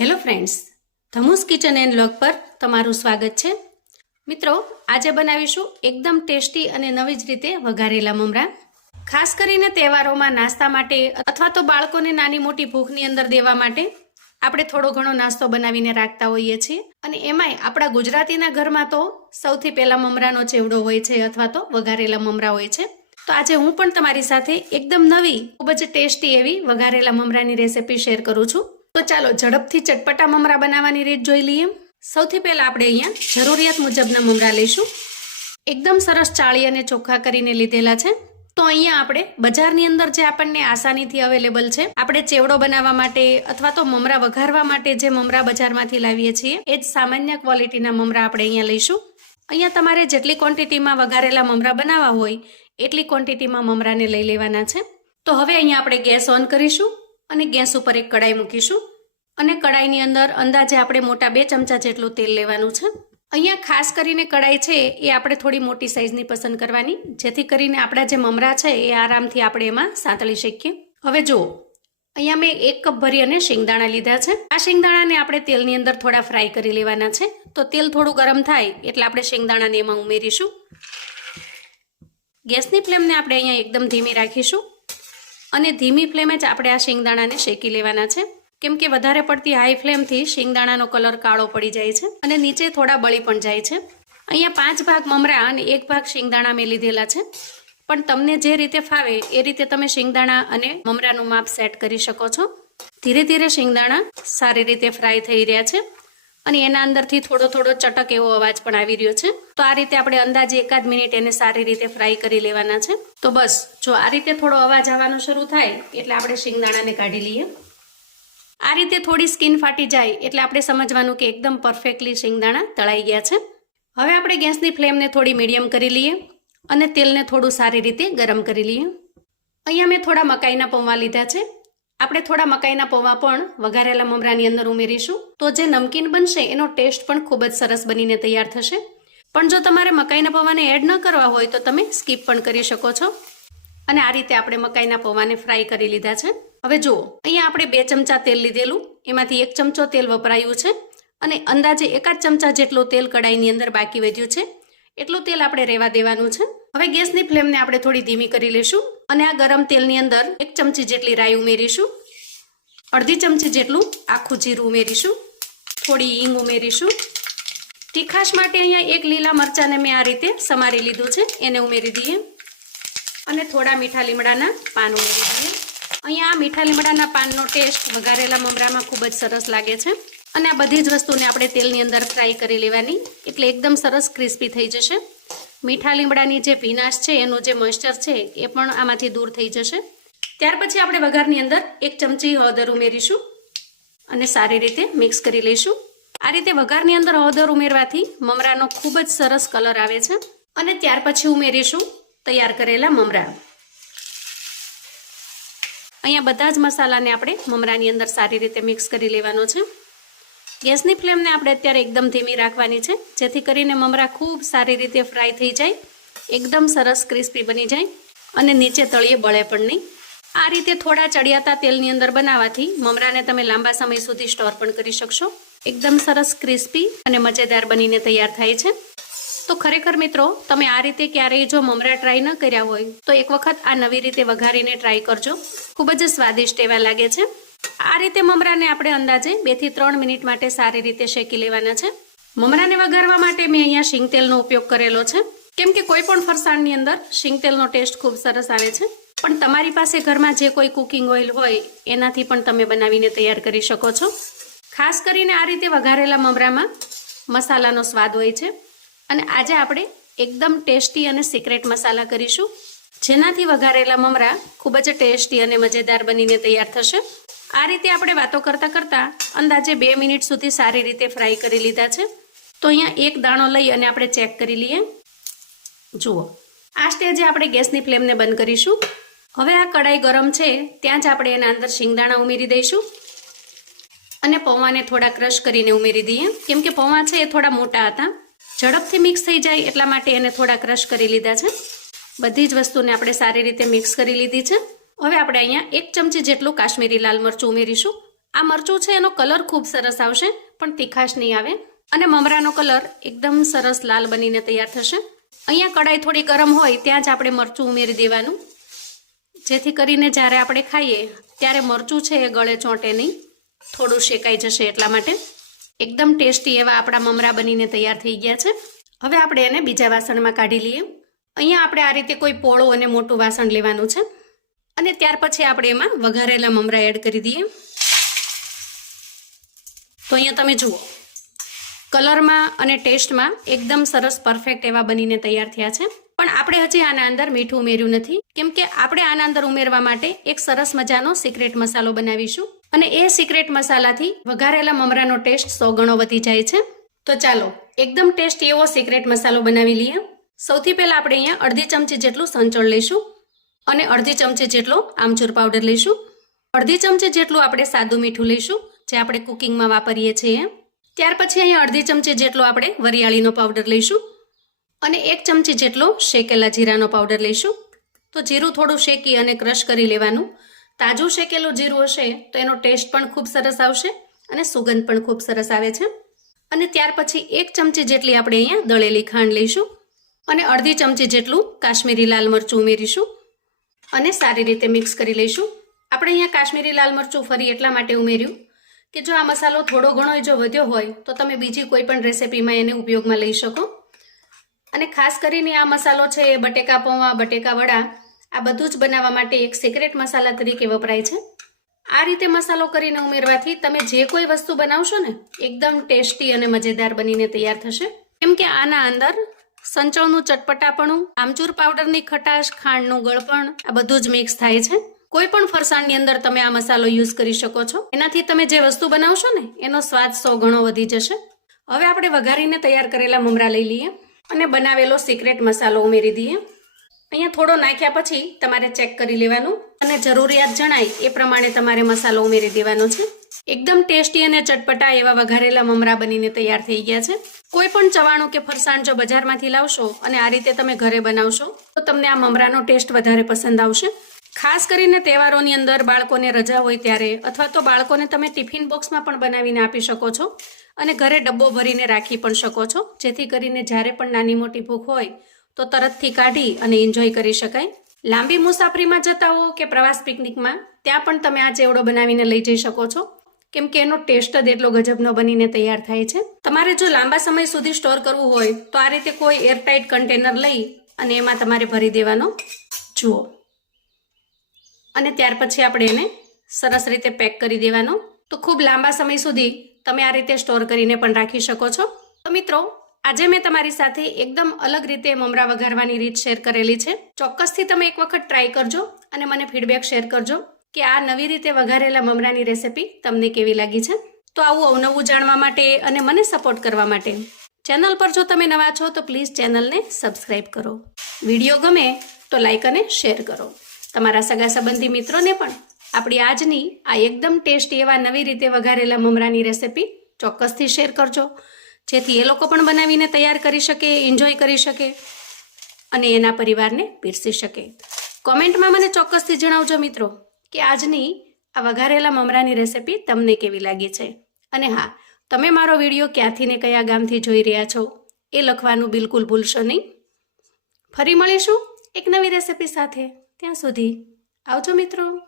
Hello friends Dhamu's kitchen and vlog પર તમારું સ્વાગત છે. મિત્રો, આજે બનાવીશું એકદમ ટેસ્ટી અને નવી જ રીતે વઘારેલા મમરા. ખાસ કરીને તહેવારોમાં નાસ્તા માટે અથવા તો બાળકોને નાની મોટી ભૂખની અંદર દેવા માટે આપણે થોડો ઘણો નાસ્તો બનાવીને રાખતા હોઈએ છીએ. અને એમાંય આપણા ગુજરાતીના ઘરમાં તો સૌથી પહેલા મમરાનો ચેવડો હોય છે અથવા તો વઘારેલા મમરા હોય છે. તો આજે હું પણ તમારી સાથે એકદમ નવી, ખૂબ જ ટેસ્ટી એવી વઘારેલા મમરાની રેસિપી શેર કરું છું. તો ચાલો ઝડપથી ચટપટા મમરા બનાવવાની રીત જોઈ લઈએ. સૌથી પહેલાં આપણે અહીંયા જરૂરિયાત મુજબના મમરા લઈશું. એકદમ સરસ ચાળી અને ચોખ્ખા કરીને લીધેલા છે. તો અહીંયા આપણે બજારની અંદર જે આપણને આસાનીથી અવેલેબલ છે, આપણે ચેવડો બનાવવા માટે અથવા તો મમરા વઘારવા માટે જે મમરા બજારમાંથી લાવીએ છીએ, એ જ સામાન્ય ક્વોલિટીના મમરા આપણે અહીંયા લઈશું. અહીંયા તમારે જેટલી ક્વોન્ટિટીમાં વઘારેલા મમરા બનાવવા હોય, એટલી ક્વોન્ટિટીમાં મમરાને લઈ લેવાના છે. તો હવે અહીંયા આપણે ગેસ ઓન કરીશું અને ગેસ ઉપર એક કડાઈ મૂકીશું. અને કડાઈની અંદર અંદાજે આપણે મોટા બે ચમચા જેટલું તેલ લેવાનું છે. અહીંયા ખાસ કરીને કડાઈ છે એ આપણે થોડી મોટી સાઈઝની પસંદ કરવાની. જેથી કરીને આપણા જે મમરા છે એ આરામથી આપણે એમાં સાંતળી શકીએ. હવે જુઓ, અહીંયા મેં એક કપ ભરી અને શેંગદાણા લીધા છે. આ શેંગદાણાને આપણે તેલની અંદર થોડા ફ્રાય કરી લેવાના છે. તો તેલ થોડું ગરમ થાય એટલે આપણે શેંગદાણાને એમાં ઉમેરીશું. ગેસની ફ્લેમને આપણે અહીંયા એકદમ ધીમી રાખીશું. અને ધીમી ફ્લેમે જ આપણે આ શેંગદાણાને શેકી લેવાના છે. કેમ કે વધારે પડતી હાઈ ફ્લેમથી શિંગદાણાનો કલર કાળો પડી જાય છે અને નીચે થોડા બળી પણ જાય છે. અહીંયા પાંચ ભાગ મમરા અને એક ભાગ શિંગદાણા મેં લીધેલા છે. પણ તમને જે રીતે ફાવે એ રીતે તમે શિંગદાણા અને મમરાનું માપ સેટ કરી શકો છો. ધીરે ધીરે શિંગદાણા સારી રીતે ફ્રાય થઈ રહ્યા છે અને એના અંદરથી થોડો થોડો ચટક એવો અવાજ પણ આવી રહ્યો છે. તો આ રીતે આપણે અંદાજે એકાદ મિનિટ એને સારી રીતે ફ્રાય કરી લેવાના છે. તો બસ, જો આ રીતે થોડો અવાજ આવવાનો શરૂ થાય, એટલે આપણે શિંગદાણાને કાઢી લઈએ. આ રીતે થોડી સ્કીન ફાટી જાય એટલે આપણે સમજવાનું કે એકદમ પરફેક્ટલી શિંગદાણા તળાઈ ગયા છે. હવે આપણે ગેસની ફ્લેમને થોડી મીડિયમ કરી લઈએ અને તેલને થોડું સારી રીતે ગરમ કરી લઈએ. અહીંયા મેં થોડા મકાઈના પૌવા લીધા છે. આપણે થોડા મકાઈના પૌવા પણ વઘારેલા મમરાની અંદર ઉમેરીશું. તો જે નમકીન બનશે એનો ટેસ્ટ પણ ખૂબ જ સરસ બનીને તૈયાર થશે. પણ જો તમારે મકાઈના પૌવાને એડ ન કરવા હોય તો તમે સ્કીપ પણ કરી શકો છો. અને આ રીતે આપણે મકાઈના પૌવાને ફ્રાય કરી લીધા છે. હવે જુઓ, અહીંયા આપણે બે ચમચા તેલ લીધેલું, એમાંથી એક ચમચો તેલ વપરાયું છે અને અંદાજે એકાદ ચમચા જેટલો તેલ કડાઈની અંદર બાકી વધ્યું છે. એટલું તેલ આપણે રહેવા દેવાનું છે. હવે ગેસની ફ્લેમને આપણે થોડી ધીમી કરી લઈશું અને આ ગરમ તેલની અંદર એક ચમચી જેટલી રાઈ ઉમેરીશું. અડધી ચમચી જેટલું આખું જીરું ઉમેરીશું. થોડી હિંગ ઉમેરીશું. તીખાશ માટે અહીંયા એક લીલા મરચાંને મેં આ રીતે સમારી લીધું છે. એને ઉમેરી દઈએ. અને થોડા મીઠા લીમડાના પાન ઉમેરી દઈએ. અહીંયા મીઠા લીમડાના પાનનો ટેસ્ટ વઘારેલા મમરામાં ખૂબ જ સરસ લાગે છે. અને આ બધી જ વસ્તુને આપણે તેલની અંદર ફ્રાય કરી લેવાની. એટલે એકદમ સરસ ક્રિસ્પી થઈ જશે. મીઠા લીમડાની જે ભીનાશ છે, એનું જે મોઇસ્ચર છે, એ પણ આમાંથી દૂર થઈ જશે. ત્યાર પછી આપણે વઘારની અંદર એક ચમચી હળદર ઉમેરીશું અને સારી રીતે મિક્સ કરી લઈશું. આ રીતે વઘારની અંદર હળદર ઉમેરવાથી મમરાનો ખૂબ જ સરસ કલર આવે છે. અને ત્યાર પછી ઉમેરીશું તૈયાર કરેલા મમરા. અહીંયા બધા જ મસાલાને આપણે મમરાની અંદર સારી રીતે મિક્સ કરી લેવાનો છે. ગેસની ફ્લેમને આપણે અત્યારે એકદમ ધીમી રાખવાની છે, જેથી કરીને મમરા ખૂબ સારી રીતે ફ્રાય થઈ જાય, એકદમ સરસ ક્રિસ્પી બની જાય અને નીચે તળીએ બળે પણ નહીં. આ રીતે થોડા ચડિયાતા તેલની અંદર બનાવવાથી મમરાને તમે લાંબા સમય સુધી સ્ટોર પણ કરી શકશો. એકદમ સરસ ક્રિસ્પી અને મજેદાર બનીને તૈયાર થાય છે. તો ખરેખર મિત્રો, તમે આ રીતે ક્યારેય જો મમરા ટ્રાય ન કર્યા હોય, તો એક વખત આ નવી રીતે વઘારીને ટ્રાય કરજો. ખૂબ જ સ્વાદિષ્ટ એવા લાગે છે. આ રીતે મમરાને આપણે અંદાજે બેથી ત્રણ મિનિટ માટે સારી રીતે શેકી લેવાના છે. મમરાને વઘારવા માટે મેં અહીંયા શીંગ તેલનો ઉપયોગ કરેલો છે. કેમ કે કોઈ પણ ફરસાણની અંદર શીંગ તેલનો ટેસ્ટ ખૂબ સરસ આવે છે. પણ તમારી પાસે ઘરમાં જે કોઈ કુકિંગ ઓઇલ હોય, એનાથી પણ તમે બનાવીને તૈયાર કરી શકો છો. ખાસ કરીને આ રીતે વઘારેલા મમરામાં મસાલાનો સ્વાદ હોય છે. અને આજે આપણે એકદમ ટેસ્ટી અને સિક્રેટ મસાલા કરીશું. જેનાથી વઘારેલા મમરા ખૂબ જ ટેસ્ટી અને મજેદાર બનીને તૈયાર થશે. આ રીતે આપણે વાતો કરતાં કરતાં અંદાજે બે મિનિટ સુધી સારી રીતે ફ્રાય કરી લીધા છે. તો અહીંયા એક દાણો લઈ અને આપણે ચેક કરી લઈએ. જુઓ. આ સ્ટેજે આપણે ગેસની ફ્લેમને બંધ કરીશું. હવે આ કડાઈ ગરમ છે, ત્યાં જ આપણે એના અંદર શિંગદાણા ઉમેરી દઈશું. અને પૌવાને થોડા ક્રશ કરીને ઉમેરી દઈએ. કેમ કે પૌવા છે એ થોડા મોટા હતા. ઝડપથી મિક્સ થઈ જાય એટલા માટે એને થોડા ક્રશ કરી લીધા છે. બધી જ વસ્તુને આપણે સારી રીતે મિક્સ કરી લીધી છે. હવે આપણે અહીંયા એક ચમચી જેટલું કાશ્મીરી લાલ મરચું ઉમેરીશું. આ મરચું છે એનો કલર ખૂબ સરસ આવશે, પણ તીખાશ નહીં આવે. અને મમરાનો કલર એકદમ સરસ લાલ બનીને તૈયાર થશે. અહીંયા કડાઈ થોડી ગરમ હોય ત્યાં જ આપણે મરચું ઉમેરી દેવાનું. જેથી કરીને જ્યારે આપણે ખાઈએ, ત્યારે મરચું છે એ ગળે ચોંટે નહીં. થોડું શેકાઈ જશે એટલા માટે. એકદમ ટેસ્ટી એવા આપણા મમરા બનીને તૈયાર થઈ ગયા છે. હવે આપણે એને બીજા વાસણમાં કાઢી લઈએ. અહીંયા આપણે આ રીતે કોઈ પોળો અને મોટું વાસણ લેવાનું છે. અને ત્યાર પછી આપણે એમાં વઘારેલા મમરા એડ કરી દઈએ. તો અહીંયા તમે જુઓ. કલરમાં અને ટેસ્ટમાં એકદમ સરસ પરફેક્ટ એવા બનીને તૈયાર થયા છે. પણ આપણે હજી આના અંદર મીઠું ઉમેર્યું નથી. કેમ કે આપણે આના અંદર ઉમેરવા માટે એક સરસ મજાનો સિક્રેટ મસાલો બનાવીશું. અને એ સિક્રેટ મસાલાથી વઘારેલા મમરાનો ટેસ્ટ સો ગણો વધી જાય છે. તો ચાલો, એકદમ ટેસ્ટી એવો સિક્રેટ મસાલો બનાવી લઈએ. સૌથી પહેલાં આપણે અહીંયા અડધી ચમચી જેટલું સંચળ લઈશું અને અડધી ચમચી જેટલો આમચૂર પાવડર લઈશું. અડધી ચમચી જેટલું આપણે સાદું મીઠું લઈશું, જે આપણે કુકિંગમાં વાપરીએ છીએ. ત્યાર પછી અહીંયા અડધી ચમચી જેટલો આપણે વરિયાળીનો પાવડર લઈશું અને એક ચમચી જેટલો શેકેલા જીરાનો પાવડર લઈશું. તો જીરું થોડું શેકી અને ક્રશ કરી લેવાનું. તાજું શેકેલું જીરું હશે તો એનો ટેસ્ટ પણ ખૂબ સરસ આવશે અને સુગંધ પણ ખૂબ સરસ આવે છે. અને ત્યાર પછી એક ચમચી જેટલી આપણે અહીંયા દળેલી ખાંડ લઈશું અને અડધી ચમચી જેટલું કાશ્મીરી લાલ મરચું ઉમેરીશું અને સારી રીતે મિક્સ કરી લઈશું. આપણે અહીંયા કાશ્મીરી લાલ મરચું ફરી એટલા માટે ઉમેર્યું કે જો આ મસાલો થોડો ઘણો જો વધ્યો હોય તો તમે બીજી કોઈ પણ રેસિપીમાં એને ઉપયોગમાં લઈ શકો. અને ખાસ કરીને આ મસાલો છે એ બટેકા પૌવા, બટેકા વડા આ બધું જ બનાવવા માટે એક સિક્રેટ મસાલા તરીકે વપરાય છે. આ રીતે મસાલો કરીને ઉમેરવાથી તમે જે કોઈ વસ્તુ બનાવશો ને, એકદમ ટેસ્ટી અને મજેદાર બનીને તૈયાર થશે. કેમ કે આના અંદર સંચળનું ચટપટાપણું, આમચૂર પાવડરની ખટાશ, ખાંડનું ગળપણ, આ બધું જ મિક્સ થાય છે. કોઈ પણ ફરસાણની અંદર તમે આ મસાલો યુઝ કરી શકો છો. એનાથી તમે જે વસ્તુ બનાવશો ને, એનો સ્વાદ સો ગણો વધી જશે. હવે આપણે વઘારીને તૈયાર કરેલા મમરા લઈ લઈએ અને બનાવેલો સિક્રેટ મસાલો ઉમેરી દઈએ. અહીંયા થોડો નાખ્યા પછી તમારે ચેક કરી લેવાનું અને જરૂરિયાત જણાય એ પ્રમાણે તમારે મસાલો ઉમેરી દેવાનો છે. એકદમ ટેસ્ટી અને ચટપટા એવા વઘારેલા મમરા બનીને તૈયાર થઈ ગયા છે. કોઈ પણ ચવાણું કે ફરસાણ જો બજારમાંથી લાવશો અને આ રીતે તમે ઘરે બનાવશો, તો તમને આ મમરાનો ટેસ્ટ વધારે પસંદ આવશે. ખાસ કરીને તહેવારોની અંદર બાળકોને રજા હોય ત્યારે અથવા તો બાળકોને તમે ટિફિન બોક્સમાં પણ બનાવીને આપી શકો છો અને ઘરે ડબ્બો ભરીને રાખી પણ શકો છો. જેથી કરીને જ્યારે પણ નાની મોટી ભૂખ હોય તો તરતથી કાઢી અને એન્જોય કરી શકાય. લાંબી મુસાફરીમાં જતા હો કે પ્રવાસ પિકનિકમાં, ત્યાં પણ તમે આ ચેવડો બનાવીને લઈ જઈ શકો છો. કેમ કે એનો ટેસ્ટ જ એટલો ગજબનો બનીને તૈયાર થાય છે. તમારે જો લાંબા સમય સુધી સ્ટોર કરવું હોય, તો આ રીતે કોઈ એરટાઇટ કન્ટેનર લઈ અને એમાં તમારે ભરી દેવાનો. જુઓ. અને ત્યાર પછી આપણે એને સરસ રીતે પેક કરી દેવાનો. તો ખૂબ લાંબા સમય સુધી તમે આ રીતે સ્ટોર કરીને પણ રાખી શકો છો. તો મિત્રો આજે મેં તમારી સાથે એકદમ અલગ રીતે મમરા વઘારવાની રીત શેર કરેલી છે. ચોક્કસથી તમે એક વખત ટ્રાય કરજો અને મને ફીડબેક શેર કરજો કે આ નવી રીતે વઘારેલા મમરાની રેસિપી તમને કેવી લાગી છે. તો આવું અવનવું જાણવા માટે અને મને સપોર્ટ કરવા માટે. ચેનલ પર જો તમે નવા છો તો પ્લીઝ ચેનલને સબસ્ક્રાઈબ કરો. વીડિયો ગમે તો લાઇક અને શેર કરો. તમારા સગા સંબંધી મિત્રોને પણ આપણી આજની આ એકદમ ટેસ્ટી એવા નવી રીતે વઘારેલા મમરાની રેસિપી ચોક્કસથી શેર કરજો. જેથી એ લોકો પણ બનાવીને તૈયાર કરી શકે એન્જોય કરી શકે અને એના પરિવારને પીરસી શકે. કોમેન્ટમાં મને ચોક્કસથી જણાવજો મિત્રો કે આજની આ વઘારેલા મમરાની રેસિપી તમને કેવી લાગી છે? અને હા, તમે મારો વીડિયો ક્યાંથી ને કયા ગામથી જોઈ રહ્યા છો એ લખવાનું બિલકુલ ભૂલશો નહીં. ફરી મળીશું એક નવી રેસિપી સાથે. ત્યાં સુધી આવજો મિત્રો.